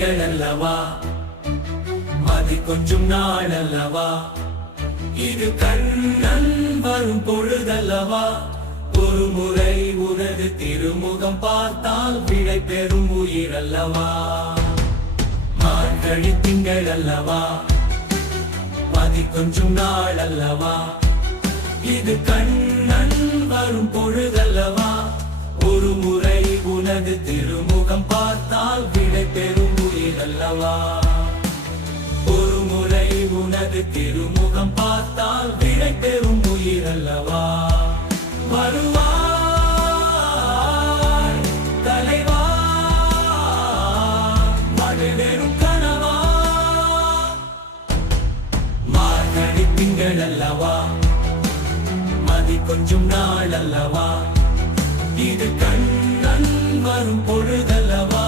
திங்கள் அல்லவா, மதி கொஞ்சம் நாள் அல்லவா, இது கண்ணன் வரும் பொழுதல்லவா. ஒரு முறை உனது திருமுகம் பார்த்தால் விடை பெறும் உயிர் அல்லவா. மார்கழி திங்கள் அல்லவா, மதி கொஞ்சம் நாள் அல்லவா, இது கண்ணன் வரும் பொழுதல்லவா. ஒரு முறை உனது திருமுகம் பார்த்தால் விடை பெறும் உயிர் அல்லவா. ஒரு முறை உனது திருமுகம் பார்த்தால் விடை பெறும் உயிர் அல்லவா. வருவாய் தலைவா, மழை வெறும் கனவா. மார்கழி திங்கள் அல்லவா, மதி கொஞ்சம் நாள் அல்லவா, இது கண்ணன் வரும் பொழுதல்லவா.